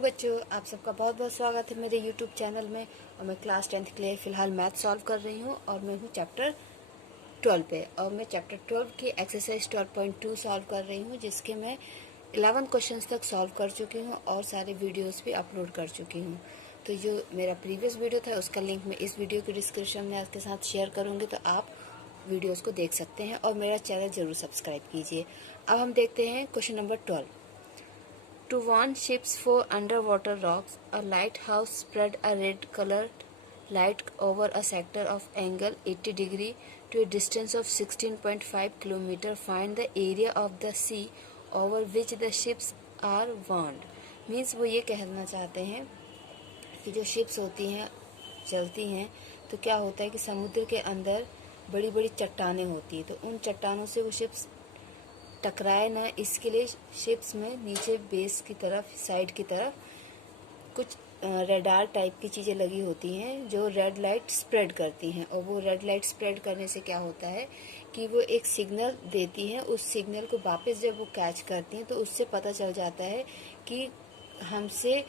बच्चों, आप सबका बहुत बहुत स्वागत है मेरे YouTube चैनल में। और मैं क्लास 10th के लिए फ़िलहाल मैथ सॉल्व कर रही हूँ और मैं हूँ चैप्टर 12 पे। और मैं चैप्टर 12 की एक्सरसाइज 12.2 सॉल्व कर रही हूँ, जिसके मैं 11 क्वेश्चंस तक सॉल्व कर चुकी हूँ और सारे वीडियोस भी अपलोड कर चुकी हूँ। तो जो मेरा प्रीवियस वीडियो था उसका लिंक मैं इस वीडियो के डिस्क्रिप्शन में आपके साथ शेयर करूँगी, तो आप वीडियोज़ को देख सकते हैं और मेरा चैनल ज़रूर सब्सक्राइब कीजिए। अब हम देखते हैं question number 12। To warn ships for underwater rocks, a lighthouse spread a red-colored light over a sector of angle 80 degree to a distance of 16.5 km. Find the area of the sea over which the ships are warned. Means वो ये कहना चाहते हैं कि जो ships होती हैं, चलती हैं, तो क्या होता है कि समुद्र के अंदर बड़ी बड़ी चट्टानें होती हैं, तो उन चट्टानों से वो शिप्स टकराए ना, इसके लिए शिप्स में नीचे बेस की तरफ, साइड की तरफ कुछ रेडार टाइप की चीज़ें लगी होती हैं जो रेड लाइट स्प्रेड करती हैं। और वो रेड लाइट स्प्रेड करने से क्या होता है कि वो एक सिग्नल देती हैं, उस सिग्नल को वापस जब वो कैच करती हैं तो उससे पता चल जाता है कि हमसे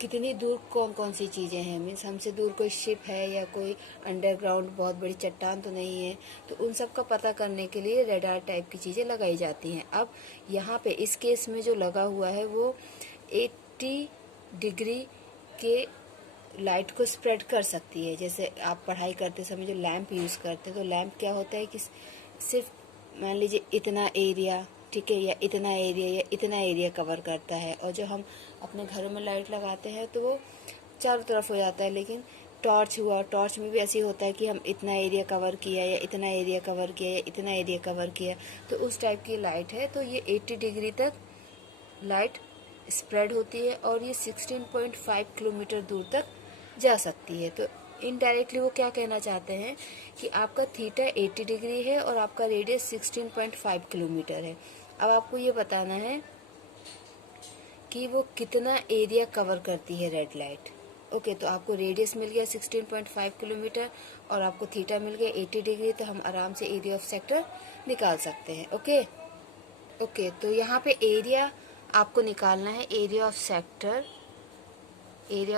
कितनी दूर कौन कौन सी चीज़ें हैं। मीन्स हमसे दूर कोई शिप है या कोई अंडरग्राउंड बहुत बड़ी चट्टान तो नहीं है, तो उन सब का पता करने के लिए रेडार टाइप की चीज़ें लगाई जाती हैं। अब यहाँ पे इस केस में जो लगा हुआ है वो 80 डिग्री के लाइट को स्प्रेड कर सकती है। जैसे आप पढ़ाई करते समय जो लैंप यूज़ करते हैं, तो लैंप क्या होता है कि सिर्फ मान लीजिए इतना एरिया, ठीक है, या इतना एरिया कवर करता है। और जो हम अपने घरों में लाइट लगाते हैं तो वो चारों तरफ हो जाता है। लेकिन टॉर्च हुआ, टॉर्च में भी ऐसे ही होता है कि हम इतना एरिया कवर किया या इतना एरिया कवर किया या इतना एरिया कवर किया, तो उस टाइप की लाइट है। तो ये 80 डिग्री तक लाइट स्प्रेड होती है और ये 16.5 किलोमीटर दूर तक जा सकती है। तो इनडायरेक्टली वो क्या कहना चाहते हैं कि आपका थीटा 80 डिग्री है और आपका रेडियस 16.5 किलोमीटर है। अब आपको ये बताना है कि वो कितना एरिया कवर करती है रेड लाइट। ओके, तो आपको रेडियस मिल गया 16.5 किलोमीटर और आपको थीटा मिल गया 80 डिग्री, तो हम आराम से एरिया ऑफ सेक्टर निकाल सकते हैं। ओके, तो यहाँ पे एरिया आपको निकालना है, area of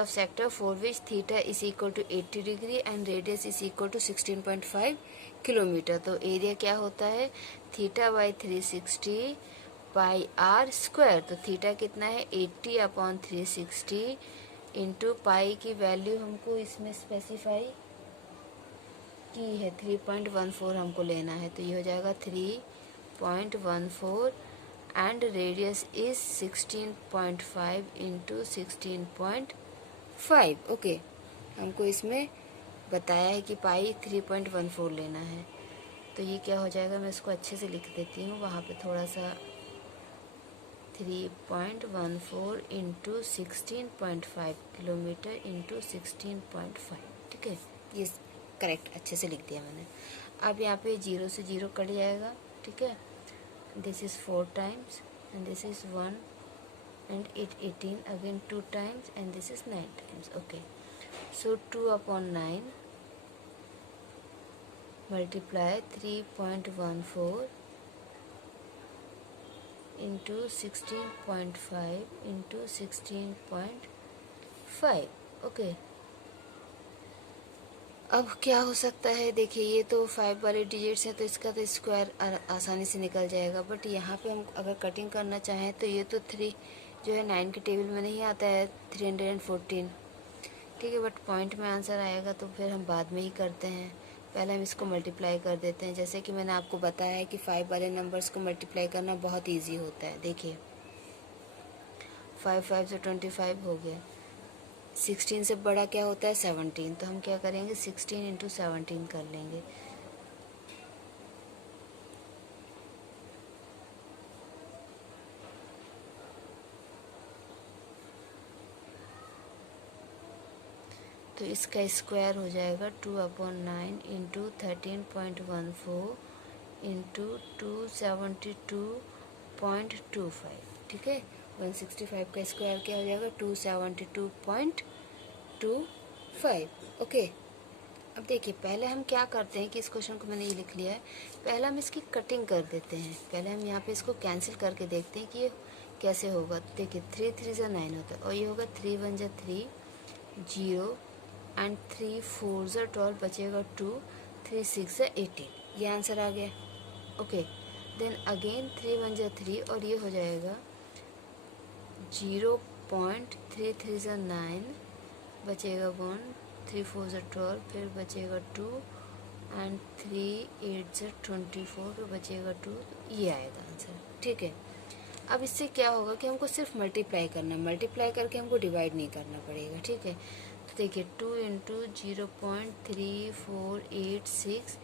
sector for which theta is equal to 80 degree and radius is equal to 16.5 kilometre. तो एरिया क्या होता है, theta by 360 pi R square. तो थीटा कितना है, 80 अपॉन 360 इंटू पाई की वैल्यू हमको इसमें स्पेसिफाई की है 3.14 हमको लेना है, तो ये हो जाएगा 3.14 and radius is 16.5 into 16.5। Okay, हमको इसमें बताया है कि पाई 3.14 लेना है। तो ये क्या हो जाएगा, मैं इसको अच्छे से लिख देती हूँ, वहाँ पे थोड़ा सा 3.14 इंटू 16.5 किलोमीटर इंटू 16.5, ठीक है, ये करेक्ट अच्छे से लिख दिया मैंने। अब यहाँ पे 0 से 0 कट जाएगा, ठीक है। This is 4 times and this is 1 and 18 again 2 times and this is 9 times. Okay, so 2 upon 9 multiply 3.14 into 16.5 into 16.5. Okay, अब क्या हो सकता है, देखिए ये तो 5 वाले डिजिट्स हैं, तो इसका तो स्क्वायर आसानी से निकल जाएगा। बट यहाँ पे हम अगर कटिंग करना चाहें तो ये तो 3 जो है 9 के टेबल में नहीं आता है, 314, ठीक है। बट पॉइंट में आंसर आएगा तो फिर हम बाद में ही करते हैं, पहले हम इसको मल्टीप्लाई कर देते हैं। जैसे कि मैंने आपको बताया है कि 5 वाले नंबर्स को मल्टीप्लाई करना बहुत ईजी होता है। देखिए 5 5 से 25 हो गया, 16 से बड़ा क्या होता है 17, तो हम क्या करेंगे 16 इंटू 17 कर लेंगे। तो इसका स्क्वायर हो जाएगा 2 अपॉन 9 इंटू 13.14 इंटू 272.25, ठीक है। 165 का स्क्वायर क्या हो जाएगा 272.25। ओके, अब देखिए पहले हम क्या करते हैं कि इस क्वेश्चन को मैंने ये लिख लिया है, पहले हम इसकी कटिंग कर देते हैं। पहले हम यहाँ पे इसको कैंसिल करके देखते हैं कि ये कैसे होगा, देखिए 3 3 ज़ा 9 होता है और ये होगा 3 1 ज़ा 3 0 एंड 3 4 ज़ा 12 बचेगा 2 3 6 ज़ा 18, ये आंसर आ गया। ओके, देन अगेन 3 1 ज़ा 3 और ये हो जाएगा 0.33 ज़ा 9 बचेगा 1 3 4 ज़ा 12 फिर बचेगा 2 एंड 3 8 ज़ा 24 फिर बचेगा 2, ये आएगा आंसर। ठीक है, अब इससे क्या होगा कि हमको सिर्फ मल्टीप्लाई करना, मल्टीप्लाई करके हमको डिवाइड नहीं करना पड़ेगा। ठीक है, तो देखिए 2 इंटू 0.3486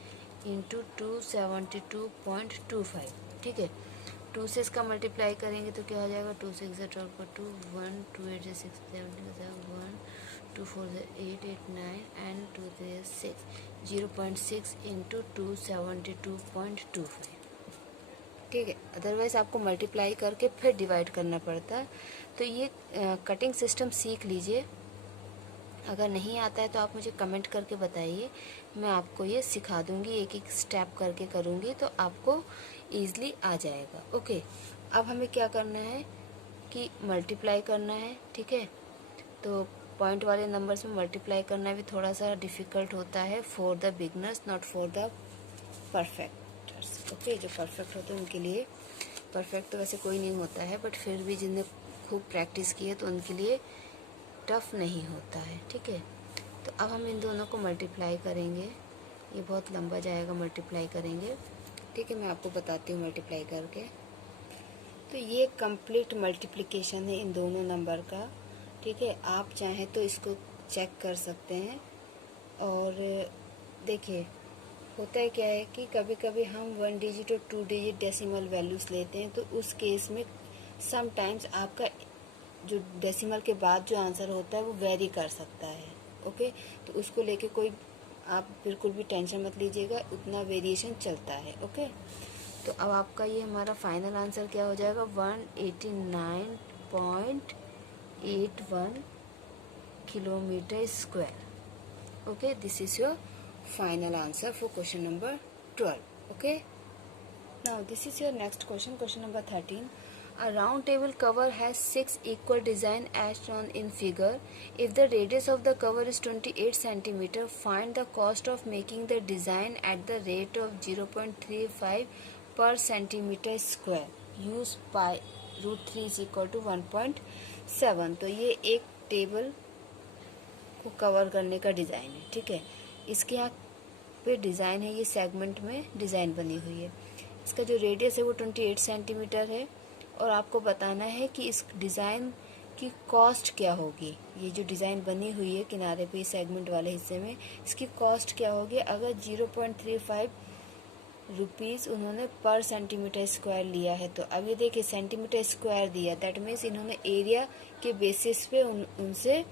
इंटू 272.25। ठीक है, 2 से इसका मल्टीप्लाई करेंगे तो क्या हो जाएगा, 2 6 ज़ा 12 का 2 1 2 8 ज़ा 6 7 ज़ा 1 2 4 ज़ा 8 8 9 एंड 2 3 ज़ा 6 0.6 इंटू 272.25। ठीक है, अदरवाइज़ आपको मल्टीप्लाई करके फिर डिवाइड करना पड़ता है। तो ये कटिंग सिस्टम सीख लीजिए, अगर नहीं आता है तो आप मुझे कमेंट करके बताइए, मैं आपको ये सिखा दूंगी, एक एक स्टेप करके करूंगी तो आपको ईज़िली आ जाएगा। ओके, अब हमें क्या करना है कि मल्टीप्लाई करना है। ठीक है, तो पॉइंट वाले नंबर्स में मल्टीप्लाई करना भी थोड़ा सा डिफ़िकल्ट होता है for the beginners, not for the perfecters. Okay, जो परफेक्ट होते हैं उनके लिए, परफेक्ट तो वैसे कोई नहीं होता है बट फिर भी जिन्हें खूब प्रैक्टिस की है तो उनके लिए टफ नहीं होता है। ठीक है, तो अब हम इन दोनों को मल्टीप्लाई करेंगे, ये बहुत लंबा जाएगा मल्टीप्लाई करेंगे। ठीक है, मैं आपको बताती हूँ मल्टीप्लाई करके। तो ये कंप्लीट मल्टीप्लिकेशन है इन दोनों नंबर का। ठीक है, आप चाहें तो इसको चेक कर सकते हैं। और देखिए होता है क्या है कि कभी कभी हम 1 डिजिट और 2 डिजिट डेसिमल वैल्यूज़ लेते हैं, तो उस केस में समटाइम्स आपका जो डेसिमल के बाद जो आंसर होता है वो वेरी कर सकता है। ओके, तो उसको लेके कोई आप बिल्कुल भी टेंशन मत लीजिएगा, उतना वेरिएशन चलता है। ओके, तो अब आपका ये हमारा फाइनल आंसर क्या हो जाएगा, 189.81 kilometre square. Okay, this is your final answer for question number 12. Okay, now this is your next question, question number 13. A round table cover has 6 equal design as shown in figure. If the radius of the cover is 28 centimeter, find the cost of making the design at the rate of 0.35 per centimeter square. Use pi √3 is equal to 1.7. तो ये एक table को cover करने का design है। ठीक है, इसके यहाँ पे डिज़ाइन है, ये सेगमेंट में डिज़ाइन बनी हुई है। इसका जो रेडियस है वो 28 सेंटीमीटर है और आपको बताना है कि इस डिज़ाइन की कॉस्ट क्या होगी। ये जो डिज़ाइन बनी हुई है किनारे पे सेगमेंट वाले हिस्से में, इसकी कॉस्ट क्या होगी अगर 0.35 रुपीज़ उन्होंने पर सेंटीमीटर स्क्वायर लिया है। तो अब ये देखिए सेंटीमीटर स्क्वायर दिया, दैट मीन्स इन्होंने एरिया के बेसिस पे उनसे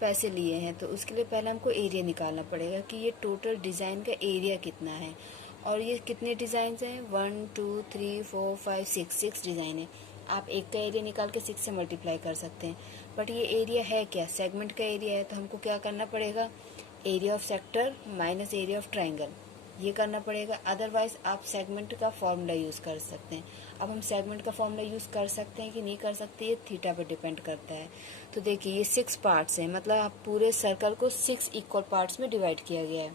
पैसे लिए हैं। तो उसके लिए पहले हमको एरिया निकालना पड़ेगा कि ये टोटल डिज़ाइन का एरिया कितना है। और ये कितने डिज़ाइन हैं, 1 2 3 4 5 6 डिज़ाइन है। आप एक का एरिया निकाल के 6 से मल्टीप्लाई कर सकते हैं, बट ये एरिया है क्या, सेगमेंट का एरिया है। तो हमको क्या करना पड़ेगा, area of sector minus area of triangle, ये करना पड़ेगा। अदरवाइज आप सेगमेंट का फॉर्मूला यूज़ कर सकते हैं। अब हम सेगमेंट का फॉर्मूला यूज़ कर सकते हैं कि नहीं कर सकते, ये थीटा पर डिपेंड करता है। तो देखिए ये 6 पार्ट्स हैं, मतलब आप पूरे सर्कल को 6 इक्वल पार्ट्स में डिवाइड किया गया है।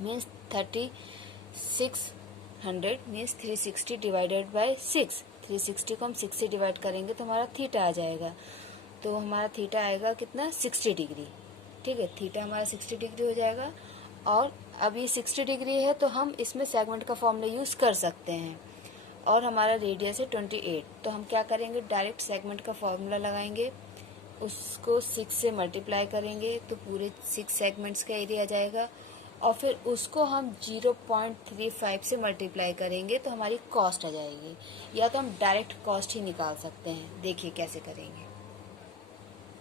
Means 3600 means 360 divided by 6। 360 को हम 6 से डिवाइड करेंगे तो हमारा थीटा आ जाएगा। तो हमारा थीटा आएगा कितना, 60 डिग्री। ठीक है, थीटा हमारा 60 डिग्री हो जाएगा। और अब ये 60 डिग्री है तो हम इसमें सेगमेंट का फॉर्मूला यूज़ कर सकते हैं। और हमारा रेडियस है 28, तो हम क्या करेंगे, डायरेक्ट सेगमेंट का फॉर्मूला लगाएंगे, उसको 6 से मल्टीप्लाई करेंगे तो पूरे 6 सेगमेंट्स का एरिया आ जाएगा। और फिर उसको हम 0.35 से मल्टीप्लाई करेंगे तो हमारी कॉस्ट आ जाएगी। या तो हम डायरेक्ट कॉस्ट ही निकाल सकते हैं, देखिए कैसे करेंगे।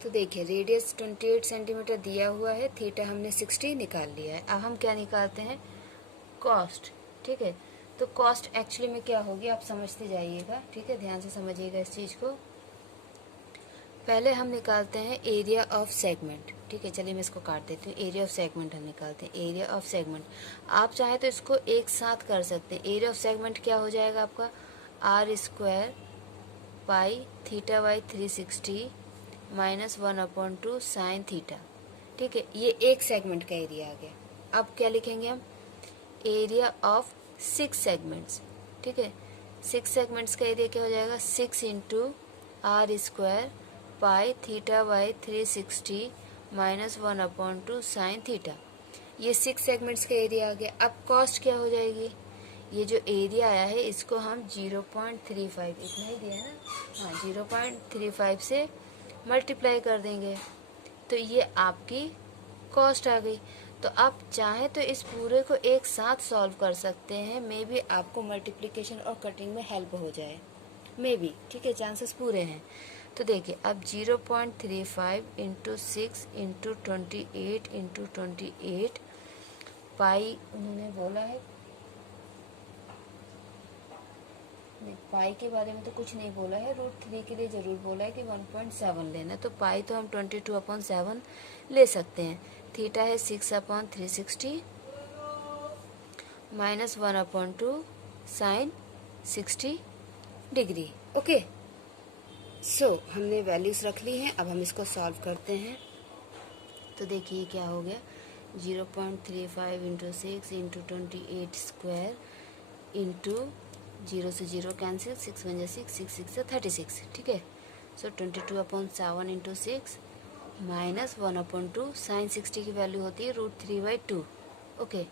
तो देखिए रेडियस 28 सेंटीमीटर दिया हुआ है, थीटा हमने 60 निकाल लिया है। अब हम क्या निकालते हैं, कॉस्ट। ठीक है, तो कॉस्ट एक्चुअली में क्या होगी आप समझते जाइएगा। ठीक है, ध्यान से समझिएगा इस चीज़ को। पहले हम निकालते हैं एरिया ऑफ सेगमेंट। ठीक है, चलिए मैं इसको काट देती हूँ। एरिया ऑफ सेगमेंट हम निकालते हैं, एरिया ऑफ सेगमेंट। आप चाहें तो इसको एक साथ कर सकते हैं। एरिया ऑफ सेगमेंट क्या हो जाएगा आपका, r² pi theta by 360 minus 1/2 sine theta. ठीक है, ये एक सेगमेंट का एरिया आ गया। अब क्या लिखेंगे हम? Area of 6 segments. ठीक है, 6 सेगमेंट्स का एरिया क्या हो जाएगा? 6 into R square pi theta by 360 minus 1/2 sine theta. ये 6 सेगमेंट्स का एरिया आ गया। अब कॉस्ट क्या हो जाएगी? ये जो एरिया आया है इसको हम 0.35, इतना ही दिया है ना, हाँ 0.35 से मल्टीप्लाई कर देंगे तो ये आपकी कॉस्ट आ गई। तो आप चाहें तो इस पूरे को एक साथ सॉल्व कर सकते हैं, मे बी आपको मल्टीप्लिकेशन और कटिंग में हेल्प हो जाए, मे बी। ठीक है, चांसेस पूरे हैं। तो देखिए अब 0.35 इंटू 6 इंटू 28 इंटू 28 पाई उन्होंने बोला है, पाई के बारे में तो कुछ नहीं बोला है, √3 के लिए ज़रूर बोला है कि 1.7 लेना। तो पाई तो हम 22/7 ले सकते हैं। थीटा है 6/360 माइनस 1/2 साइन 60 डिग्री। ओके, सो हमने वैल्यूज़ रख ली हैं। अब हम इसको सॉल्व करते हैं। तो देखिए क्या हो गया, 0.35 इंटू 6 इंटू 28 स्क्वायर इंटू 0 से 0 कैंसिल, 6 1 6, 6 6 36। ठीक है, सो 22/7 इंटू 6 माइनस 1/2 साइन 60 की वैल्यू होती है √3/2। ओके,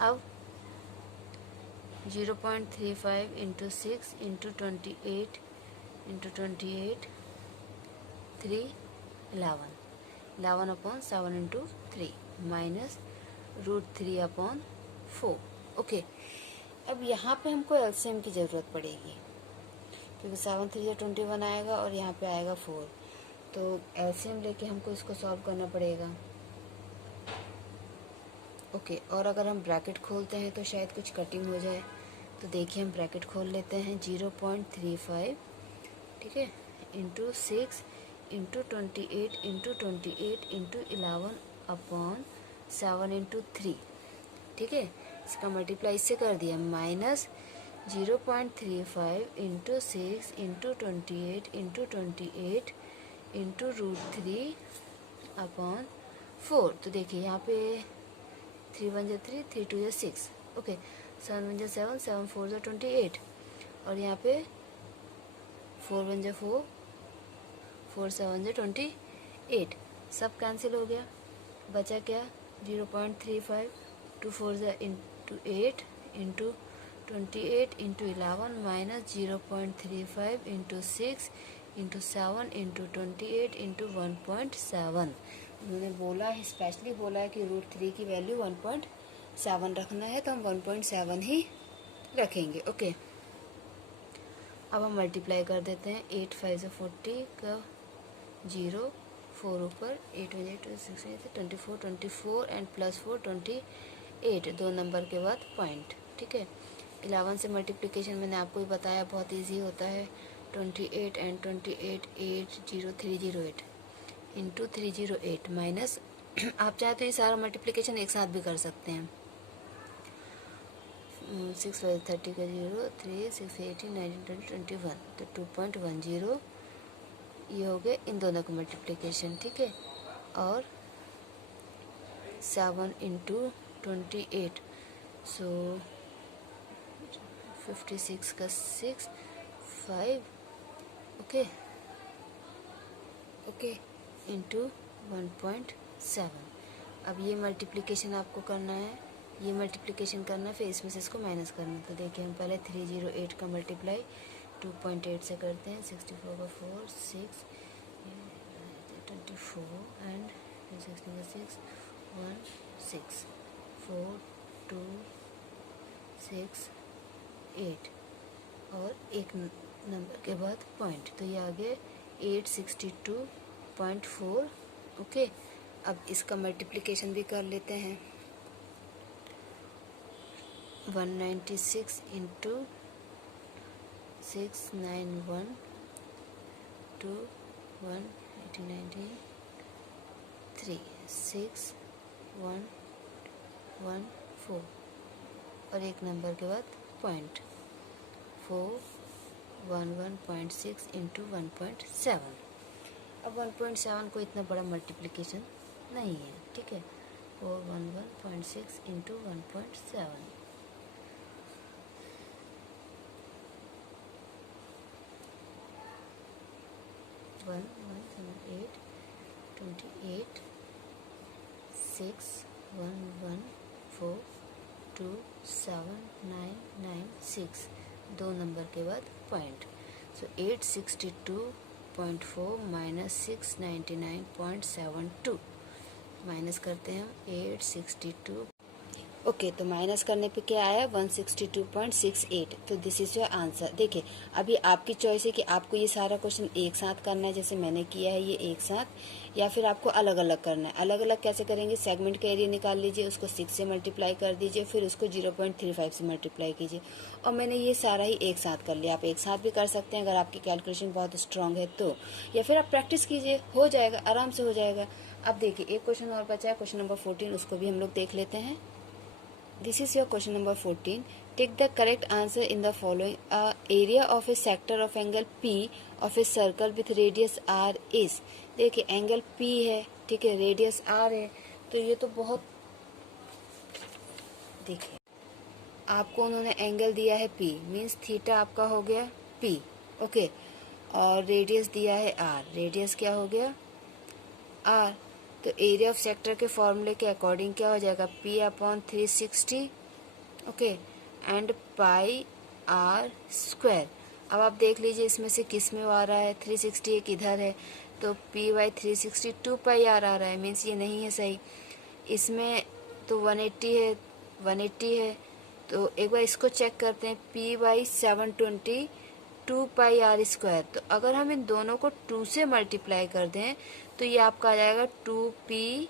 अब 0.35 into 6 into 28 into 28 3 11/7 into 3 minus √3/4। Okay, अब यहाँ पे हमको एलसीएम की ज़रूरत पड़ेगी क्योंकि 7 3 21 आएगा और यहाँ पे आएगा 4, तो एलसीएम लेके हमको इसको सॉल्व करना पड़ेगा। ओके, और अगर हम ब्रैकेट खोलते हैं तो शायद कुछ कटिंग हो जाए। तो देखिए हम ब्रैकेट खोल लेते हैं, 0.35 ठीक है into 6 into 28 into 28 into 11/7 into 3। ठीक है, इसका मल्टीप्लाई इससे कर दिया, minus 0.35 into 6 into 28 into 28 into √3/4। तो देखिए यहाँ पे 3 1 3, 3 2 6, ओके, 7 1 7, 7 4 28, और यहाँ पे 4 1 4, 4 7 28, सब कैंसिल हो गया। बचा क्या? 0.35, 2 4 into 8 into 28 into 11 minus 0.35 into 6 into 7 into 28 into 1.7। उन्होंने बोला है, स्पेशली बोला है कि √3 की वैल्यू 1.7 रखना है, तो हम 1.7 ही रखेंगे। ओके, अब हम मल्टीप्लाई कर देते हैं। 8 5 से 40 का 0, 4 ऊपर, 8 1 8 6 24 24 एंड प्लस 4 28, 2 नंबर के बाद पॉइंट। ठीक है, 11 से मल्टीप्लिकेशन मैंने आपको ही बताया बहुत इजी होता है। 28 एंड 28 80308 इंटू 308 माइनस आप चाहे तो ये सारा मल्टीप्लिकेशन एक साथ भी कर सकते हैं। 6 5 30 का 0, 3 6 18 19 20 21, तो 2.10 ये हो गया इन दोनों का मल्टीप्लिकेशन। ठीक है, और 7 इंटू 28, सो 56 का 6 5, ओके ओके इंटू 1.7। अब ये मल्टीप्लिकेशन आपको करना है, ये मल्टीप्लिकेशन करना है, फिर इसमें से इसको माइनस करना है। तो देखिए हम पहले 308 का मल्टीप्लाई 2.8 से करते हैं। 64 का 4 6 24 एंड 16 का 6 1 6 4 2 6 8 और एक नंबर के बाद पॉइंट, तो ये आ गया 862.4। ओके, अब इसका मल्टीप्लिकेशन भी कर लेते हैं। 196 इंटू 691 2 1 18 3 6 1 1 4 और एक नंबर के बाद पॉइंट 4 11.6 इंटू 1.7। अब 1.7 को इतना बड़ा मल्टीप्लिकेशन नहीं है, ठीक है। वो 11.6 इंटू 1.7, 1 28 6 1 1 4 2 7 9 9 6, 2 नंबर के बाद पॉइंट। सो 862.4 माइनस 699.72, माइनस करते हैं हम 862। ओके, तो माइनस करने पे क्या आया 162.68। तो दिस इज योर आंसर। देखिए अभी आपकी चॉइस है कि आपको ये सारा क्वेश्चन एक साथ करना है जैसे मैंने किया है ये एक साथ, या फिर आपको अलग अलग करना है। अलग अलग कैसे करेंगे, सेगमेंट का एरिया निकाल लीजिए, उसको 6 से मल्टीप्लाई कर दीजिए, फिर उसको 0.35 से मल्टीप्लाई कीजिए, और मैंने ये सारा ही एक साथ कर लिया। आप एक साथ भी कर सकते हैं अगर आपकी कैलकुलेशन बहुत स्ट्रांग है तो, या फिर आप प्रैक्टिस कीजिए, हो जाएगा, आराम से हो जाएगा। अब देखिए एक क्वेश्चन और बचा है, क्वेश्चन नंबर 14, उसको भी हम लोग देख लेते हैं। This is your question number 14. Take the correct answer in the following. Area of a sector of angle P of a circle with radius R is. देखिए एंगल P है, ठीक है, रेडियस R है, तो ये तो बहुत, देखिए आपको उन्होंने एंगल दिया है P, मीन्स थीटा आपका हो गया P, ओके, और रेडियस दिया है R, रेडियस क्या हो गया R। तो एरिया ऑफ सेक्टर के फॉर्मूले के अकॉर्डिंग क्या हो जाएगा, P upon 360, okay, and pi R square. अब आप देख लीजिए इसमें से किस में आ रहा है, 360 एक इधर है, तो P बाई 360 2 पाई R आ रहा है, मीन्स ये नहीं है सही। इसमें तो 180 है, 180 है, तो एक बार इसको चेक करते हैं, P by 720 2 pi R square. तो अगर हम इन दोनों को 2 से मल्टीप्लाई कर दें तो ये आपका आ जाएगा 2P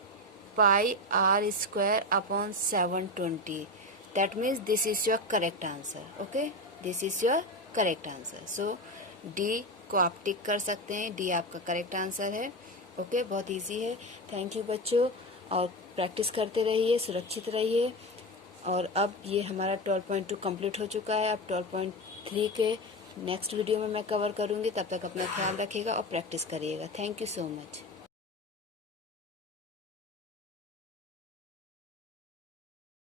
pi R square upon 720। That means this is your correct answer, okay, this is your correct answer. So D को आप टिक कर सकते हैं, डी आपका करेक्ट आंसर है, ओके, बहुत इजी है। थैंक यू बच्चों, और प्रैक्टिस करते रहिए, सुरक्षित रहिए। और अब ये हमारा 12.2 कंप्लीट हो चुका है। अब 12.3 के नेक्स्ट वीडियो में मैं कवर करूँगी, तब तक अपना ख्याल रखिएगा और प्रैक्टिस करिएगा। Thank you so much.